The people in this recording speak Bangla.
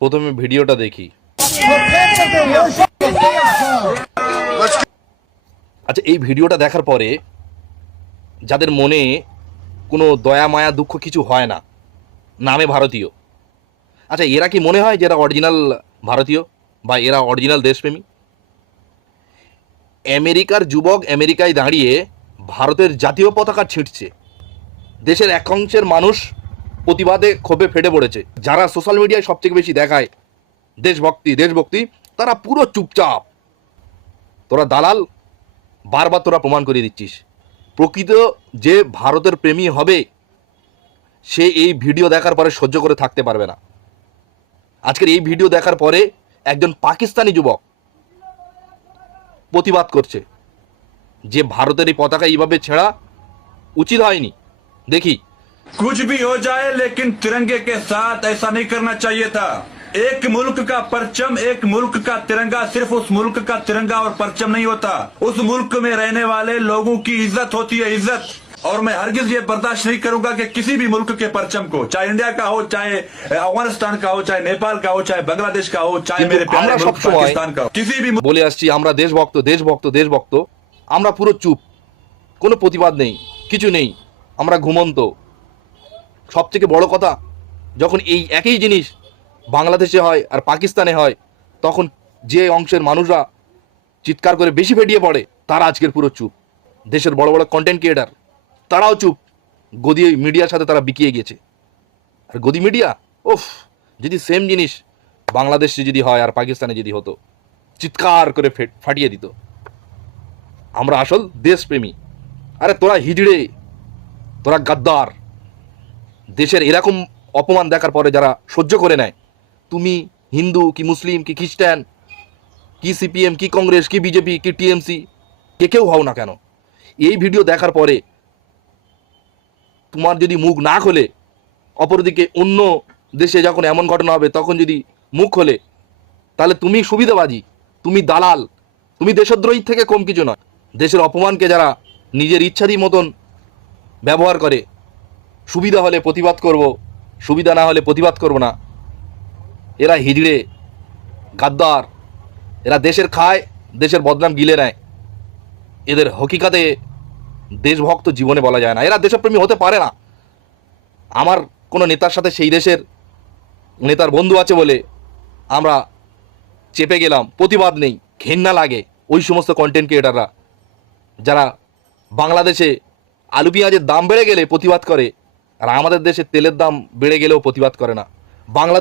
প্রথমে ভিডিওটা দেখি। আচ্ছা, এই ভিডিওটা দেখার পরে যাদের মনে কোনো দয়া মায়া দুঃখ কিছু হয় না, নামে ভারতীয়, আচ্ছা এরা কি মনে হয় যে এরা অরিজিনাল ভারতীয় বা এরা অরিজিনাল দেশপ্রেমী? আমেরিকার যুবক আমেরিকায় দাঁড়িয়ে ভারতের জাতীয় পতাকা ছিঁটছে, দেশের এক অংশের মানুষ প্রতিবাদে ক্ষোভে ফেটে পড়েছে। যারা সোশ্যাল মিডিয়ায় সবথেকে বেশি দেখায় দেশভক্তি দেশভক্তি, তারা পুরো চুপচাপ। তোরা দালাল, বারবার তোরা প্রমাণ করে দিচ্ছিস। প্রকৃত যে ভারতের প্রেমী হবে সে এই ভিডিও দেখার পরে সহ্য করে থাকতে পারবে না। আজকের এই ভিডিও দেখার পরে একজন পাকিস্তানি যুবক প্রতিবাদ করছে যে ভারতের এই পতাকা এইভাবে ছেঁড়া উচিত হয়নি। দেখি। कुछ भी हो जाए लेकिन तिरंगे के साथ ऐसा नहीं करना चाहिए था। एक मुल्क का परचम, एक मुल्क का तिरंगा सिर्फ उस मुल्क का तिरंगा और परचम नहीं होता, उस मुल्क में रहने वाले लोगों की इज्जत होती है, इज्जत। और मैं हरगिज ये बर्दाश्त नहीं करूंगा कि किसी भी मुल्क के परचम को, चाहे इंडिया का हो, चाहे अफगानिस्तान का हो, चाहे नेपाल का हो, चाहे बांग्लादेश का हो, चाहे मेरे प्यारे मुल्क पाकिस्तान का हो, किसी भी বলে আসছি আমরা দেশভক্ত দেশভক্ত দেশভক্ত, আমরা পুরো চুপ, কোনো প্রতিবাদ নেই, কিছু নেই, আমরা ঘুমন্ত। সবথেকে বড় কথা, যখন এই একই জিনিস বাংলাদেশে হয় আর পাকিস্তানে হয়, তখন যে অংশের মানুষরা চিৎকার করে বেশি ফেটিয়ে পড়ে তারা আজকের পুরো চুপ। দেশের বড় বড় কন্টেন্ট ক্রিয়েটার তারাও চুপ, গদি মিডিয়ার সাথে তারা বিকিয়ে গেছে। আর গদি মিডিয়া, ওফ, যদি সেম জিনিস বাংলাদেশে যদি হয় আর পাকিস্তানে যদি হতো, চিৎকার করে ফাটিয়ে দিত। আমরা আসল দেশপ্রেমী। আরে তোরা হিজড়ে, তোরা গাদ্দার। দেশের এরকম অপমান দেখার পরে যারা সহ্য করে নেয়, তুমি হিন্দু কি মুসলিম কি খ্রিস্টান কি সিপিএম কি কংগ্রেস কি বিজেপি কি টিএমসি, কে কেউ হও না কেন, এই ভিডিও দেখার পরে তোমার যদি মুখ না খোলে, অপরদিকে অন্য দেশে যখন এমন ঘটনা হবে তখন যদি মুখ খোলে, তাহলে তুমি সুবিধাবাজি, তুমি দালাল, তুমি দেশদ্রোহী থেকে কম কিছু নয়। দেশের অপমানকে যারা নিজের ইচ্ছাদি মতন ব্যবহার করে, সুবিধা হলে প্রতিবাদ করব, সুবিধা না হলে প্রতিবাদ করব না, এরা হিজড়ে, গাদ্দার। এরা দেশের খায়, দেশের বদনাম গিলে নেয়। এদের হকিকাতে দেশভক্ত জীবনে বলা যায় না, এরা দেশপ্রেমী হতে পারে না। আমার কোনো নেতার সাথে সেই দেশের নেতার বন্ধু আছে বলে আমরা চেপে গেলাম, প্রতিবাদ নেই, ঘেন্না লাগে ওই সমস্ত কন্টেন্ট ক্রিয়েটাররা যারা বাংলাদেশে আলু পেঁয়াজের দাম বেড়ে গেলে প্রতিবাদ করে, আর আমাদের দেশে তেলের দাম বেড়ে গেলেও প্রতিবাদ করে না। বাংলা